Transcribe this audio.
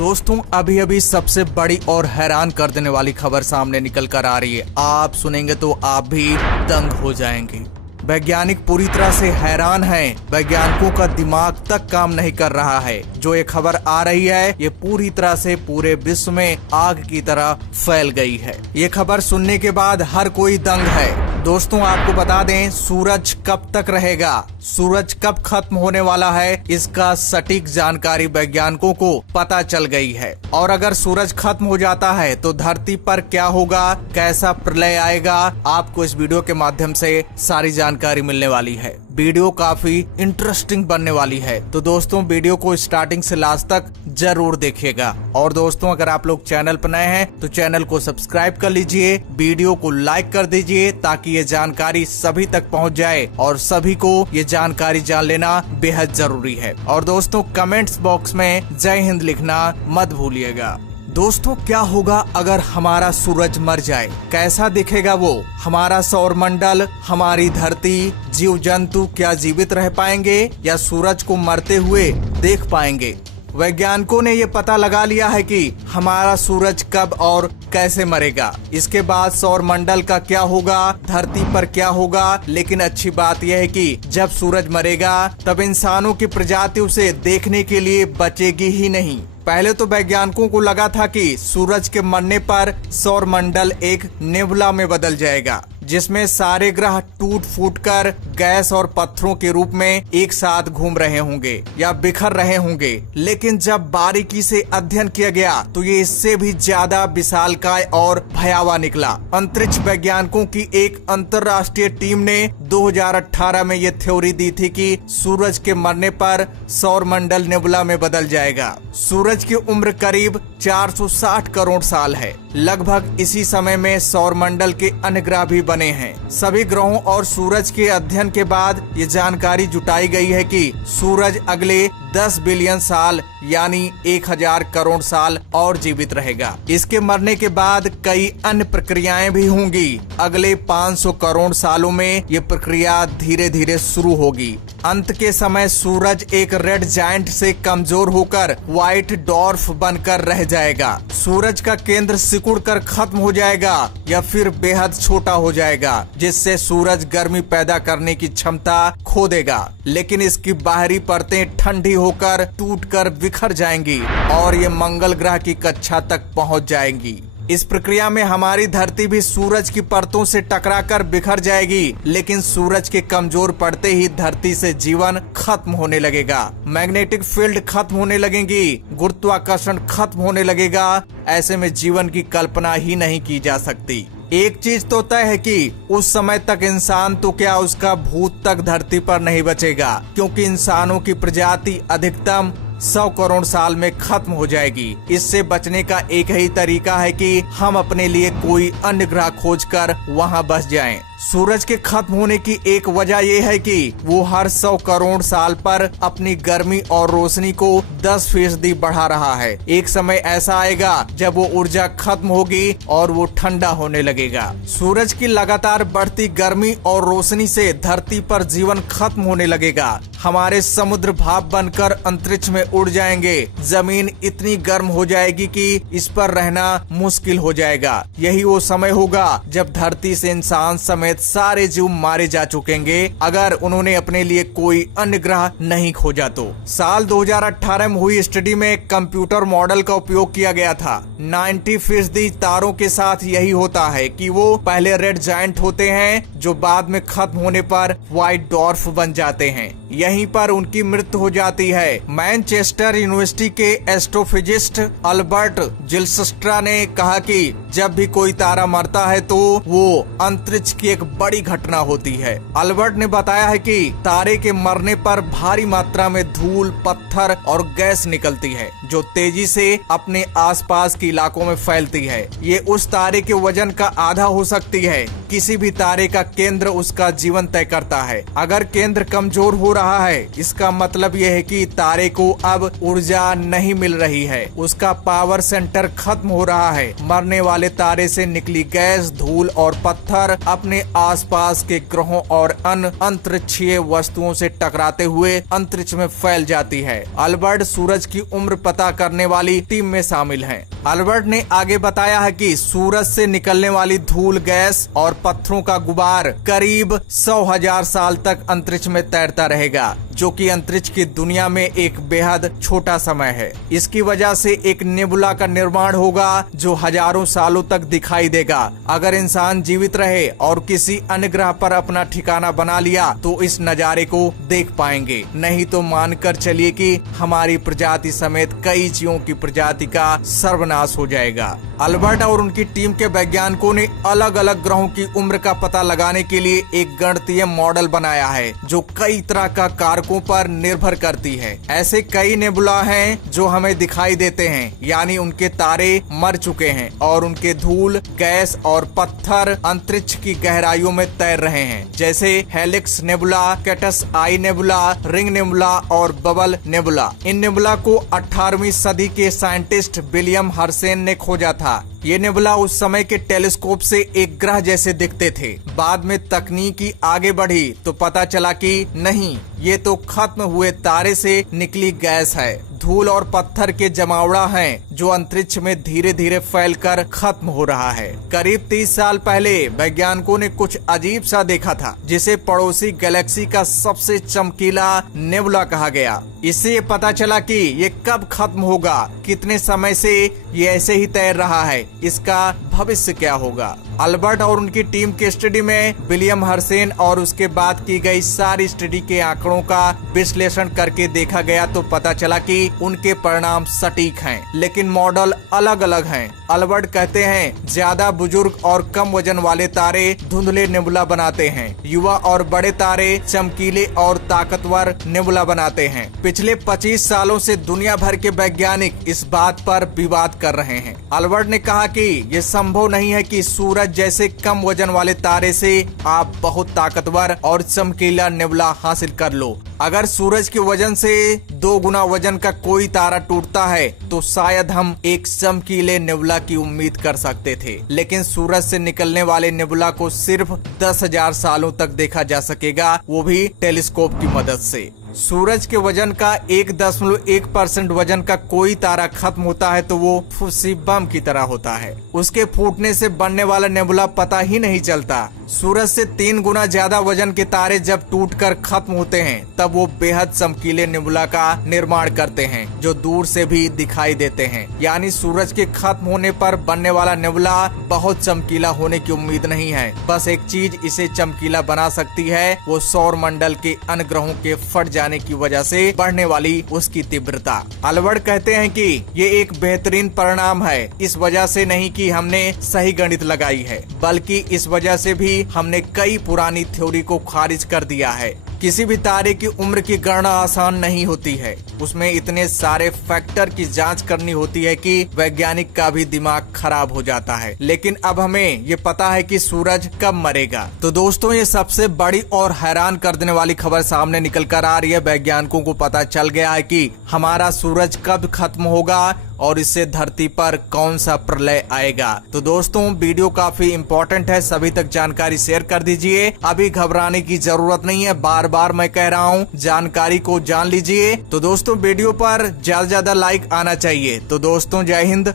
दोस्तों अभी अभी सबसे बड़ी और हैरान कर देने वाली खबर सामने निकल कर आ रही है। आप सुनेंगे तो आप भी दंग हो जाएंगे। वैज्ञानिक पूरी तरह से हैरान हैं। वैज्ञानिकों का दिमाग तक काम नहीं कर रहा है। जो ये खबर आ रही है ये पूरी तरह से पूरे विश्व में आग की तरह फैल गई है। ये खबर सुनने के बाद हर कोई दंग है। दोस्तों आपको बता दें, सूरज कब तक रहेगा, सूरज कब खत्म होने वाला है, इसका सटीक जानकारी वैज्ञानिकों को पता चल गई है। और अगर सूरज खत्म हो जाता है तो धरती पर क्या होगा, कैसा प्रलय आएगा, आपको इस वीडियो के माध्यम से सारी जानकारी मिलने वाली है। वीडियो काफी इंटरेस्टिंग बनने वाली है, तो दोस्तों वीडियो को स्टार्टिंग से लास्ट तक जरूर देखिएगा। और दोस्तों अगर आप लोग चैनल पर नए हैं तो चैनल को सब्सक्राइब कर लीजिए, वीडियो को लाइक कर दीजिए ताकि ये जानकारी सभी तक पहुंच जाए और सभी को ये जानकारी जान लेना बेहद जरूरी है। और दोस्तों कमेंट्स बॉक्स में जय हिंद लिखना मत भूलिएगा। दोस्तों क्या होगा अगर हमारा सूरज मर जाए, कैसा दिखेगा वो, हमारा सौरमंडल, हमारी धरती, जीव जंतु क्या जीवित रह पाएंगे या सूरज को मरते हुए देख पाएंगे। वैज्ञानिकों ने ये पता लगा लिया है कि हमारा सूरज कब और कैसे मरेगा। इसके बाद सौरमंडल का क्या होगा, धरती पर क्या होगा। लेकिन अच्छी बात यह है कि जब सूरज मरेगा तब इंसानों की प्रजाति उसे देखने के लिए बचेगी ही नहीं। पहले तो वैज्ञानिकों को लगा था कि सूरज के मरने पर सौरमंडल एक नेबुला में बदल जाएगा, जिसमें सारे ग्रह टूट फूट कर गैस और पत्थरों के रूप में एक साथ घूम रहे होंगे या बिखर रहे होंगे। लेकिन जब बारीकी से अध्ययन किया गया तो ये इससे भी ज्यादा विशालकाय और भयावह निकला। अंतरिक्ष वैज्ञानिकों की एक अंतर्राष्ट्रीय टीम ने 2018 में ये थ्योरी दी थी कि सूरज के मरने पर सौरमंडल नेबुला में बदल जाएगा। सूरज की उम्र करीब 460 करोड़ साल है। लगभग इसी समय में सौरमंडल के अन्य ग्रह भी बने हैं। सभी ग्रहों और सूरज के अध्ययन के बाद ये जानकारी जुटाई गई है कि सूरज अगले 10 बिलियन साल यानी 1000 करोड़ साल और जीवित रहेगा। इसके मरने के बाद कई अन्य प्रक्रियाएं भी होंगी। अगले 500 करोड़ सालों में ये प्रक्रिया धीरे धीरे शुरू होगी। अंत के समय सूरज एक रेड जायंट से कमजोर होकर व्हाइट डॉर्फ बनकर रह जाएगा। सूरज का केंद्र सिकुड़ कर खत्म हो जाएगा या फिर बेहद छोटा हो जाएगा, जिससे सूरज गर्मी पैदा करने की क्षमता खो देगा। लेकिन इसकी बाहरी परतें ठंडी होकर टूटकर बिखर जाएंगी और ये मंगल ग्रह की कक्षा तक पहुंच जाएंगी। इस प्रक्रिया में हमारी धरती भी सूरज की परतों से टकराकर बिखर जाएगी। लेकिन सूरज के कमजोर पड़ते ही धरती से जीवन खत्म होने लगेगा। मैग्नेटिक फील्ड खत्म होने लगेंगी, गुरुत्वाकर्षण खत्म होने लगेगा। ऐसे में जीवन की कल्पना ही नहीं की जा सकती। एक चीज तो तय है कि उस समय तक इंसान तो क्या उसका भूत तक धरती पर नहीं बचेगा, क्योंकि इंसानों की प्रजाति अधिकतम 100 करोड़ साल में खत्म हो जाएगी। इससे बचने का एक ही तरीका है कि हम अपने लिए कोई अन्य ग्रह खोजकर वहां बस जाएं। सूरज के खत्म होने की एक वजह यह है कि वो हर 100 करोड़ साल पर अपनी गर्मी और रोशनी को 10% बढ़ा रहा है। एक समय ऐसा आएगा जब वो ऊर्जा खत्म होगी और वो ठंडा होने लगेगा। सूरज की लगातार बढ़ती गर्मी और रोशनी से धरती पर जीवन खत्म होने लगेगा। हमारे समुद्र भाप बनकर अंतरिक्ष में उड़ जाएंगे। जमीन इतनी गर्म हो जाएगी कि इस पर रहना मुश्किल हो जाएगा। यही वो समय होगा जब धरती से इंसान समेत सारे जीव मारे जा चुकेंगे, अगर उन्होंने अपने लिए कोई अन्य ग्रह नहीं खोजा तो। साल 2018 में हुई स्टडी में कंप्यूटर मॉडल का उपयोग किया गया था। 90% तारों के साथ यही होता है कि वो पहले रेड जायंट होते हैं जो बाद में खत्म होने पर व्हाइट डॉर्फ बन जाते हैं। यहीं पर उनकी मृत्यु हो जाती है। मैनचेस्टर यूनिवर्सिटी के एस्ट्रोफिजिस्ट अल्बर्ट जिल्सस्ट्रा ने कहा कि जब भी कोई तारा मरता है तो वो अंतरिक्ष की एक बड़ी घटना होती है। अल्बर्ट ने बताया है कि तारे के मरने पर भारी मात्रा में धूल, पत्थर और गैस निकलती है जो तेजी से अपने आसपास के इलाकों में फैलती है। ये उस तारे के वजन का आधा हो सकती है। किसी भी तारे का केंद्र उसका जीवन तय करता है। अगर केंद्र कमजोर हो रहा है इसका मतलब यह है कि तारे को अब ऊर्जा नहीं मिल रही है, उसका पावर सेंटर खत्म हो रहा है। मरने वाले तारे से निकली गैस, धूल और पत्थर अपने आसपास के ग्रहों और अन्य अंतरिक्षीय वस्तुओं से टकराते हुए अंतरिक्ष में फैल जाती है। अल्बर्ट सूरज की उम्र पता पता करने वाली टीम में शामिल हैं। अल्बर्ट ने आगे बताया है कि सूरज से निकलने वाली धूल, गैस और पत्थरों का गुबार करीब 100,000 साल तक अंतरिक्ष में तैरता रहेगा, जो कि अंतरिक्ष की दुनिया में एक बेहद छोटा समय है। इसकी वजह से एक नेबुला का निर्माण होगा जो हजारों सालों तक दिखाई देगा। अगर इंसान जीवित रहे और किसी अन्य ग्रह पर अपना ठिकाना बना लिया तो इस नजारे को देख पाएंगे, नहीं तो मानकर चलिए कि हमारी प्रजाति समेत कई जीवों की प्रजाति का सर्वनाश हो जाएगा। अल्बर्ट और उनकी टीम के वैज्ञानिकों ने अलग अलग ग्रहों की उम्र का पता लगाने के लिए एक गणितीय मॉडल बनाया है जो कई तरह का कारकों पर निर्भर करती है। ऐसे कई नेबुला हैं जो हमें दिखाई देते हैं, यानी उनके तारे मर चुके हैं और उनके धूल, गैस और पत्थर अंतरिक्ष की गहराइयों में तैर रहे हैं, जैसे हेलिक्स नेबुला, कैटस आई नेबुला, रिंग नेबुला और बबल नेबुला। इन नेबुला को 18वीं सदी के साइंटिस्ट विलियम हर्सेन ने खोजा था। ये नेबुला उस समय के टेलीस्कोप से एक ग्रह जैसे दिखते थे। बाद में तकनीकी आगे बढ़ी तो पता चला कि नहीं, ये तो खत्म हुए तारे से निकली गैस है, धूल और पत्थर के जमावड़ा हैं जो अंतरिक्ष में धीरे धीरे फैलकर खत्म हो रहा है। करीब 30 साल पहले वैज्ञानिकों ने कुछ अजीब सा देखा था जिसे पड़ोसी गैलेक्सी का सबसे चमकीला नेबुला कहा गया। इससे ये पता चला कि ये कब खत्म होगा, कितने समय से ये ऐसे ही तैर रहा है, इसका भविष्य क्या होगा। अल्बर्ट और उनकी टीम के स्टडी में विलियम हर्सेन और उसके बाद की गई सारी स्टडी के आंकड़ों का विश्लेषण करके देखा गया तो पता चला कि उनके परिणाम सटीक हैं, लेकिन मॉडल अलग अलग हैं। अल्बर्ट कहते हैं ज्यादा बुजुर्ग और कम वजन वाले तारे धुंधले नेबुला बनाते हैं, युवा और बड़े तारे चमकीले और ताकतवर नेबुला बनाते हैं। पिछले 25 सालों से दुनिया भर के वैज्ञानिक इस बात पर विवाद कर रहे हैं। अल्बर्ट ने कहा कि ये संभव नहीं है कि सूरज जैसे कम वजन वाले तारे से आप बहुत ताकतवर और चमकीला नेबुला हासिल कर लो। अगर सूरज के वजन से 2 गुना वजन का कोई तारा टूटता है तो शायद हम एक चमकीले नेबुला की उम्मीद कर सकते थे, लेकिन सूरज से निकलने वाले नेबुला को सिर्फ 10,000 सालों तक देखा जा सकेगा, वो भी टेलीस्कोप की मदद से। सूरज के वजन का 1.1% वजन का कोई तारा खत्म होता है तो वो फुस्सी बम की तरह होता है। उसके फूटने से बनने वाला नेबुला पता ही नहीं चलता। सूरज से 3 गुना ज्यादा वजन के तारे जब टूटकर खत्म होते हैं तब वो बेहद चमकीले नेबुला का निर्माण करते हैं जो दूर से भी दिखाई देते हैं। यानी सूरज के खत्म होने पर बनने वाला नेबुला बहुत चमकीला होने की उम्मीद नहीं है। बस एक चीज इसे चमकीला बना सकती है, वो सौर मंडल के अन्य ग्रहों के फट जाने की वजह से बढ़ने वाली उसकी तीव्रता। अल्बर्ट कहते हैं कि ये एक बेहतरीन परिणाम है, इस वजह से नहीं कि हमने सही गणित लगाई है, बल्कि इस वजह से भी हमने कई पुरानी थ्योरी को खारिज कर दिया है। किसी भी तारे की उम्र की गणना आसान नहीं होती है, उसमें इतने सारे फैक्टर की जांच करनी होती है कि वैज्ञानिक का भी दिमाग खराब हो जाता है। लेकिन अब हमें ये पता है कि सूरज कब मरेगा। तो दोस्तों, ये सबसे बड़ी और हैरान कर देने वाली खबर सामने निकल कर आ रही है। वैज्ञानिकों को पता चल गया है कि हमारा सूरज कब खत्म होगा और इससे धरती पर कौन सा प्रलय आएगा। तो दोस्तों, वीडियो काफी इम्पोर्टेंट है, सभी तक जानकारी शेयर कर दीजिए। अभी घबराने की जरूरत नहीं है, बार बार मैं कह रहा हूँ, जानकारी को जान लीजिए। तो दोस्तों, वीडियो पर ज्यादा लाइक आना चाहिए। तो दोस्तों, जय हिंद।